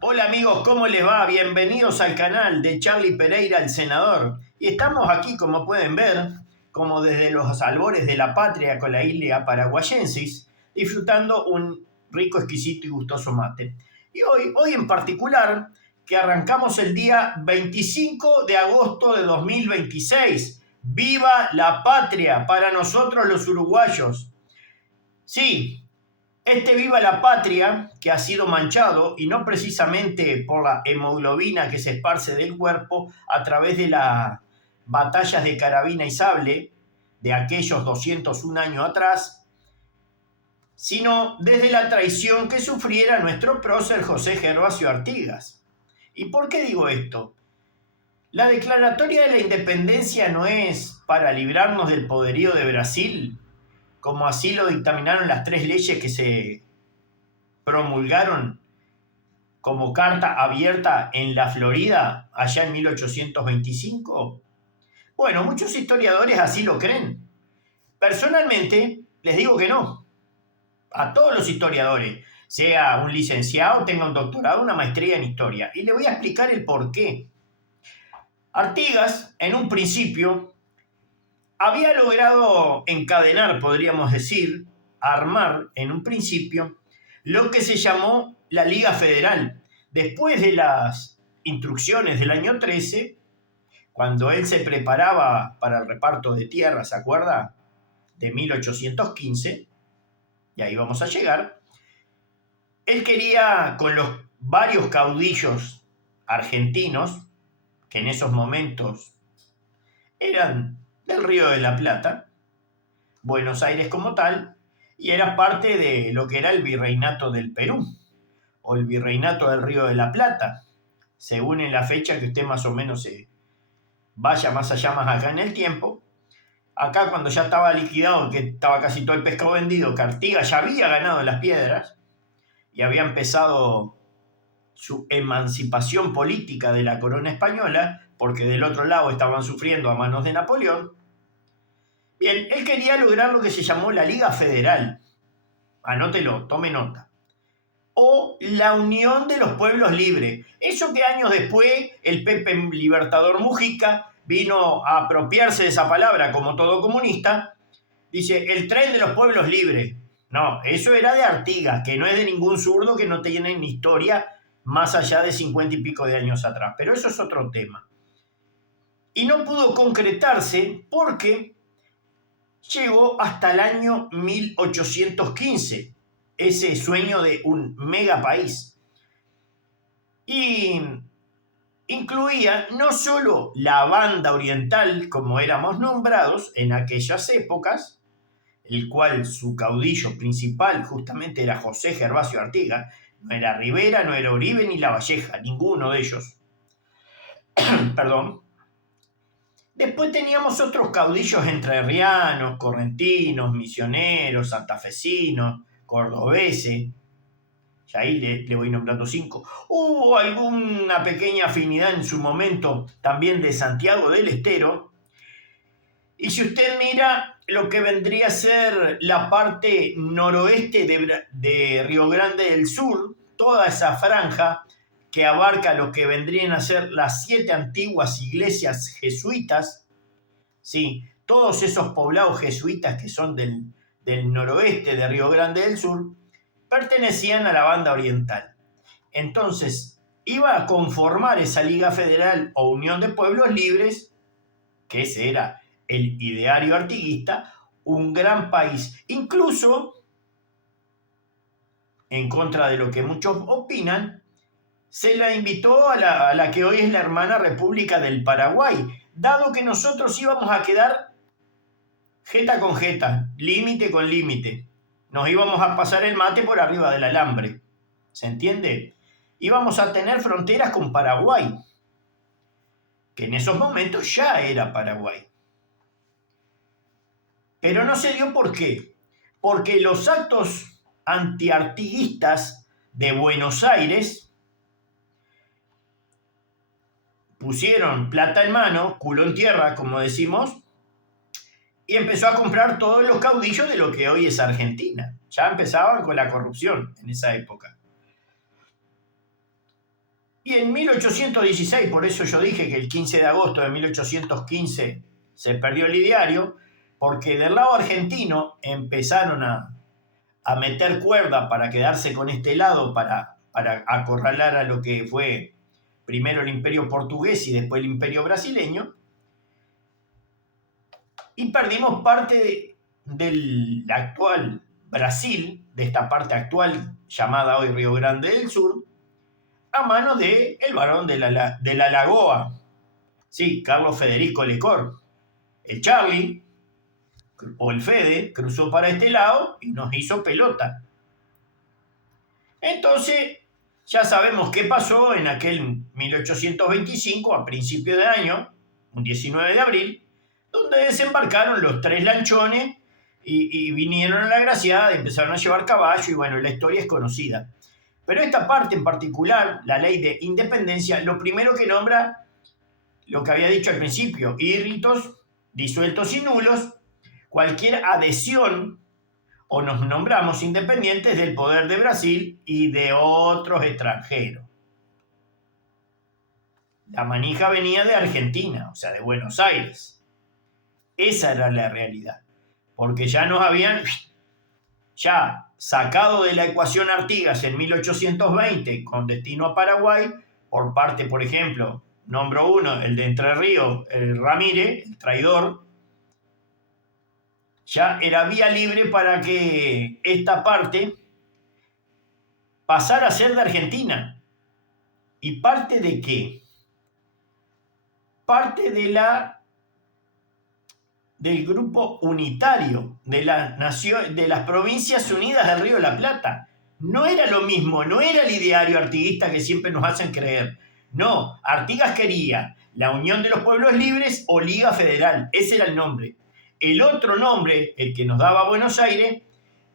Hola amigos, ¿cómo les va? Bienvenidos al canal de Charlie Pereira, el senador. Y estamos aquí, como pueden ver, como desde los albores de la patria con la isla paraguayensis, disfrutando un rico, exquisito y gustoso mate. Y hoy en particular, que arrancamos el día 25 de agosto de 2026. ¡Viva la patria para nosotros los uruguayos! Sí, este Viva la Patria, que ha sido manchado, y no precisamente por la hemoglobina que se esparce del cuerpo a través de las batallas de carabina y sable de aquellos 201 años atrás, sino desde la traición que sufriera nuestro prócer José Gervasio Artigas. ¿Y por qué digo esto? La declaratoria de la independencia no es para librarnos del poderío de Brasil, como así lo dictaminaron las tres leyes que se promulgaron como carta abierta en la Florida allá en 1825? Bueno, muchos historiadores así lo creen. Personalmente, les digo que no. A todos los historiadores, sea un licenciado, tenga un doctorado, una maestría en historia. Y le voy a explicar el por qué. Artigas, en un principio, había logrado encadenar, podríamos decir, armar en un principio, lo que se llamó la Liga Federal. Después de las instrucciones del año 13, cuando él se preparaba para el reparto de tierras, ¿se acuerda? De 1815, y ahí vamos a llegar, él quería, con los varios caudillos argentinos, que en esos momentos eran del Río de la Plata, Buenos Aires como tal, y era parte de lo que era el Virreinato del Perú, o el Virreinato del Río de la Plata, según en la fecha que usted más o menos se vaya más allá, más acá en el tiempo. Acá cuando ya estaba liquidado, que estaba casi todo el pescado vendido, que Artigas ya había ganado en las piedras y había empezado su emancipación política de la corona española, porque del otro lado estaban sufriendo a manos de Napoleón. Bien, él quería lograr lo que se llamó la Liga Federal. Anótelo, tome nota. O la Unión de los Pueblos Libres. Eso que años después el Pepe Libertador Mujica vino a apropiarse de esa palabra como todo comunista, dice el tren de los pueblos libres. No, eso era de Artigas, que no es de ningún zurdo, que no tiene ni historia más allá de 50 y pico de años atrás. Pero eso es otro tema. Y no pudo concretarse porque llegó hasta el año 1815, ese sueño de un mega país. Y incluía no solo la banda oriental, como éramos nombrados en aquellas épocas, el cual su caudillo principal justamente era José Gervasio Artigas, no era Rivera, no era Uribe ni Lavalleja, ninguno de ellos. Perdón. Después teníamos otros caudillos entrerrianos, correntinos, misioneros, santafesinos, cordobeses. Y ahí le voy nombrando 5. Hubo alguna pequeña afinidad en su momento también de Santiago del Estero. Y si usted mira lo que vendría a ser la parte noroeste de Río Grande del Sur, toda esa franja que abarca lo que vendrían a ser las 7 antiguas iglesias jesuitas, ¿sí? Todos esos poblados jesuitas que son del noroeste de Río Grande del Sur, pertenecían a la banda oriental. Entonces, iba a conformar esa Liga Federal o Unión de Pueblos Libres, que ese era el ideario artiguista, un gran país. Incluso, en contra de lo que muchos opinan, se la invitó a la que hoy es la hermana República del Paraguay, dado que nosotros íbamos a quedar jeta con jeta, límite con límite. Nos íbamos a pasar el mate por arriba del alambre. ¿Se entiende? Íbamos a tener fronteras con Paraguay, que en esos momentos ya era Paraguay. Pero no se dio. ¿Por qué? Porque los actos antiartiguistas de Buenos Aires pusieron plata en mano, culo en tierra, como decimos, y empezó a comprar todos los caudillos de lo que hoy es Argentina. Ya empezaban con la corrupción en esa época. Y en 1816, por eso yo dije que el 15 de agosto de 1815 se perdió el ideario, porque del lado argentino empezaron a meter cuerda para quedarse con este lado, para acorralar a lo que fue primero el imperio portugués y después el imperio brasileño, y perdimos parte del actual Brasil, de esta parte actual llamada hoy Río Grande del Sur, a manos del barón de la Lagoa, sí, Carlos Federico Lecor. El Charlie, o el Fede, cruzó para este lado y nos hizo pelota. Entonces, ya sabemos qué pasó en aquel 1825, a principio de año, un 19 de abril, donde desembarcaron los 3 lanchones y vinieron a la Graciada, empezaron a llevar caballo y bueno, la historia es conocida. Pero esta parte en particular, la ley de independencia, lo primero que nombra, lo que había dicho al principio, írritos, disueltos y nulos, cualquier adhesión o nos nombramos independientes del poder de Brasil y de otros extranjeros. La manija venía de Argentina, o sea, de Buenos Aires. Esa era la realidad, porque ya nos habían sacado de la ecuación Artigas en 1820 con destino a Paraguay, por parte, por ejemplo, nombro uno, el de Entre Ríos, el Ramírez, el traidor. Ya era vía libre para que esta parte pasara a ser de Argentina. ¿Y parte de qué? Parte del grupo unitario de las Provincias Unidas del Río de la Plata. No era lo mismo, no era el ideario artiguista que siempre nos hacen creer. No, Artigas quería la Unión de los Pueblos Libres o Liga Federal, ese era el nombre. El otro nombre, el que nos daba Buenos Aires,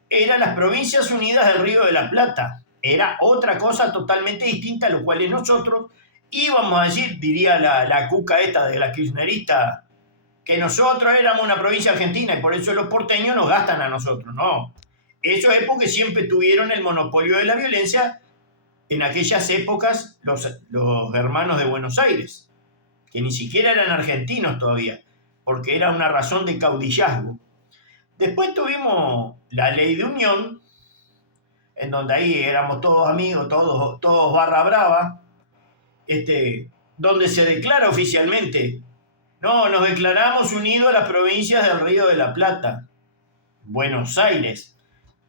era las Provincias Unidas del Río de la Plata. Era otra cosa totalmente distinta, a lo cual nosotros íbamos a decir, diría la cuca esta de la kirchnerista, que nosotros éramos una provincia argentina y por eso los porteños nos gastan a nosotros. No, eso es porque siempre tuvieron el monopolio de la violencia en aquellas épocas los hermanos de Buenos Aires, que ni siquiera eran argentinos todavía, porque era una razón de caudillazgo. Después tuvimos la ley de unión, en donde ahí éramos todos amigos, todos barra brava, donde se declara oficialmente, no, nos declaramos unidos a las provincias del Río de la Plata, Buenos Aires.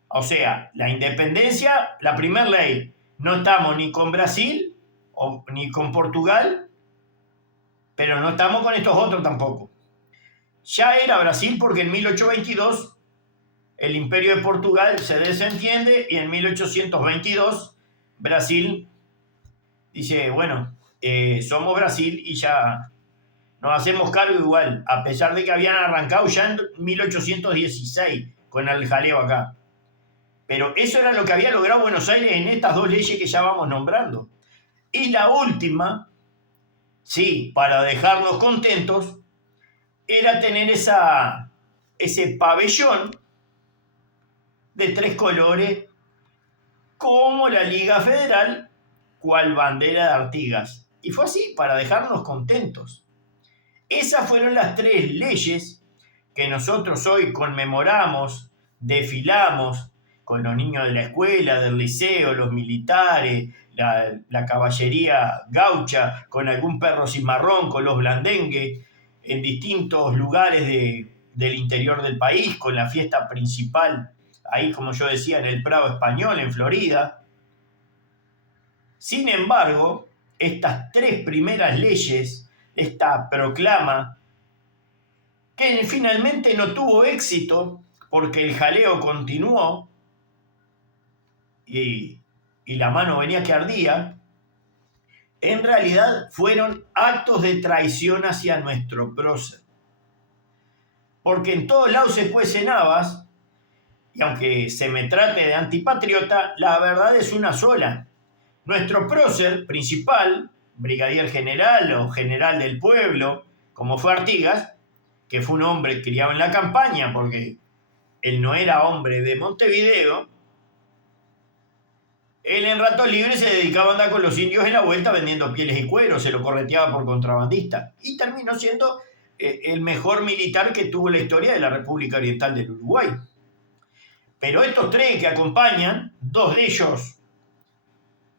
O sea, la independencia, la primera ley, no estamos ni con Brasil ni con Portugal, pero no estamos con estos otros tampoco. Ya era Brasil porque en 1822 el Imperio de Portugal se desentiende y en 1822 Brasil dice, bueno, somos Brasil y ya nos hacemos cargo igual, a pesar de que habían arrancado ya en 1816 con el jaleo acá. Pero eso era lo que había logrado Buenos Aires en estas 2 leyes que ya vamos nombrando. Y la última, sí, para dejarnos contentos, era tener ese pabellón de 3 colores como la Liga Federal, cual bandera de Artigas. Y fue así, para dejarnos contentos. Esas fueron las 3 leyes que nosotros hoy conmemoramos, desfilamos con los niños de la escuela, del liceo, los militares, la caballería gaucha, con algún perro cimarrón, con los blandengues, en distintos lugares del interior del país, con la fiesta principal, ahí como yo decía, en el Prado Español, en Florida. Sin embargo, estas 3 primeras leyes, esta proclama, que finalmente no tuvo éxito porque el jaleo continuó y la mano venía que ardía, en realidad fueron actos de traición hacia nuestro prócer. Porque en todos lados se cuecen habas, y aunque se me trate de antipatriota, la verdad es una sola. Nuestro prócer principal, brigadier general o general del pueblo, como fue Artigas, que fue un hombre criado en la campaña, porque él no era hombre de Montevideo, Él en ratos libres se dedicaba a andar con los indios en la vuelta vendiendo pieles y cuero, se lo correteaba por contrabandista y terminó siendo el mejor militar que tuvo la historia de la República Oriental del Uruguay. Pero estos tres que acompañan, dos de ellos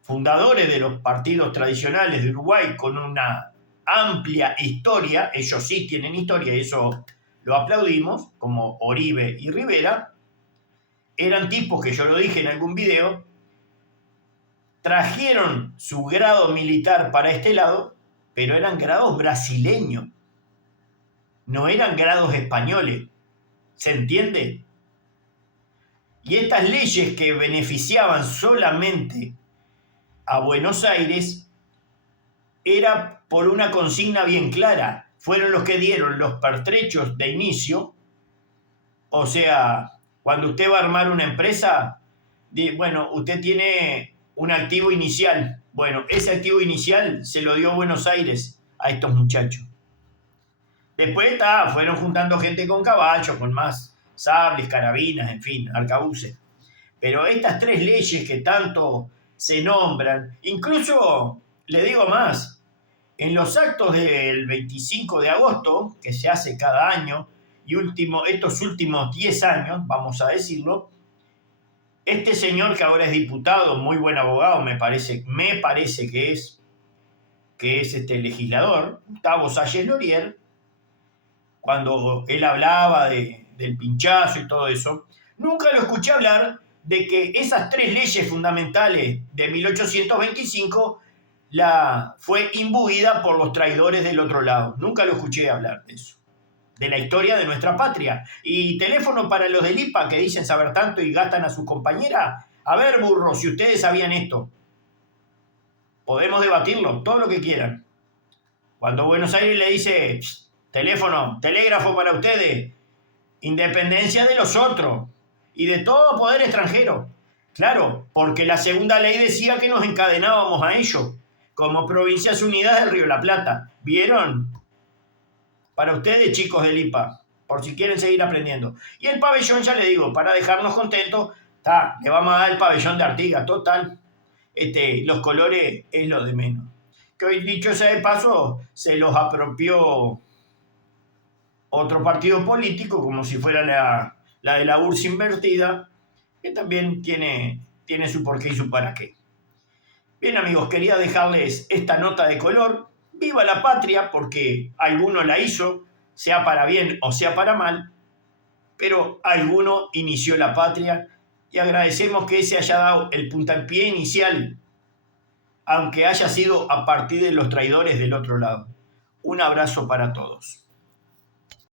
fundadores de los partidos tradicionales de Uruguay con una amplia historia, ellos sí tienen historia, y eso lo aplaudimos, como Oribe y Rivera, eran tipos que yo lo dije en algún video, trajeron su grado militar para este lado, pero eran grados brasileños, no eran grados españoles, ¿se entiende? Y estas leyes que beneficiaban solamente a Buenos Aires era por una consigna bien clara. Fueron los que dieron los pertrechos de inicio. O sea, cuando usted va a armar una empresa, bueno, usted tiene un activo inicial. Bueno, ese activo inicial se lo dio Buenos Aires a estos muchachos. Después fueron juntando gente con caballos, con más sables, carabinas, en fin, arcabuces. Pero estas tres leyes que tanto se nombran, incluso, le digo más, en los actos del 25 de agosto, que se hace cada año, y estos últimos 10 años, vamos a decirlo, este señor que ahora es diputado, muy buen abogado, me parece que es legislador, Gustavo Salles Lorier, cuando él hablaba del pinchazo y todo eso, nunca lo escuché hablar de que esas tres leyes fundamentales de 1825 fue imbuida por los traidores del otro lado. Nunca lo escuché hablar de eso, de la historia de nuestra patria. Y teléfono para los del IPA que dicen saber tanto y gastan a su compañera. A ver, burro, si ustedes sabían esto. Podemos debatirlo, todo lo que quieran. Cuando Buenos Aires le dice, teléfono, telégrafo para ustedes, independencia de los otros y de todo poder extranjero. Claro, porque la segunda ley decía que nos encadenábamos a ello, como Provincias Unidas del Río de la Plata. ¿Vieron? Para ustedes, chicos del IPA, por si quieren seguir aprendiendo. Y el pabellón, ya le digo, para dejarnos contentos, le vamos a dar el pabellón de Artigas, total. Los colores es lo de menos. Que hoy, dicho sea de paso, se los apropió otro partido político, como si fuera la de la URSS invertida, que también tiene su porqué y su para qué. Bien, amigos, quería dejarles esta nota de color. Viva la patria, porque alguno la hizo, sea para bien o sea para mal, pero alguno inició la patria y agradecemos que ese haya dado el puntapié inicial, aunque haya sido a partir de los traidores del otro lado. Un abrazo para todos.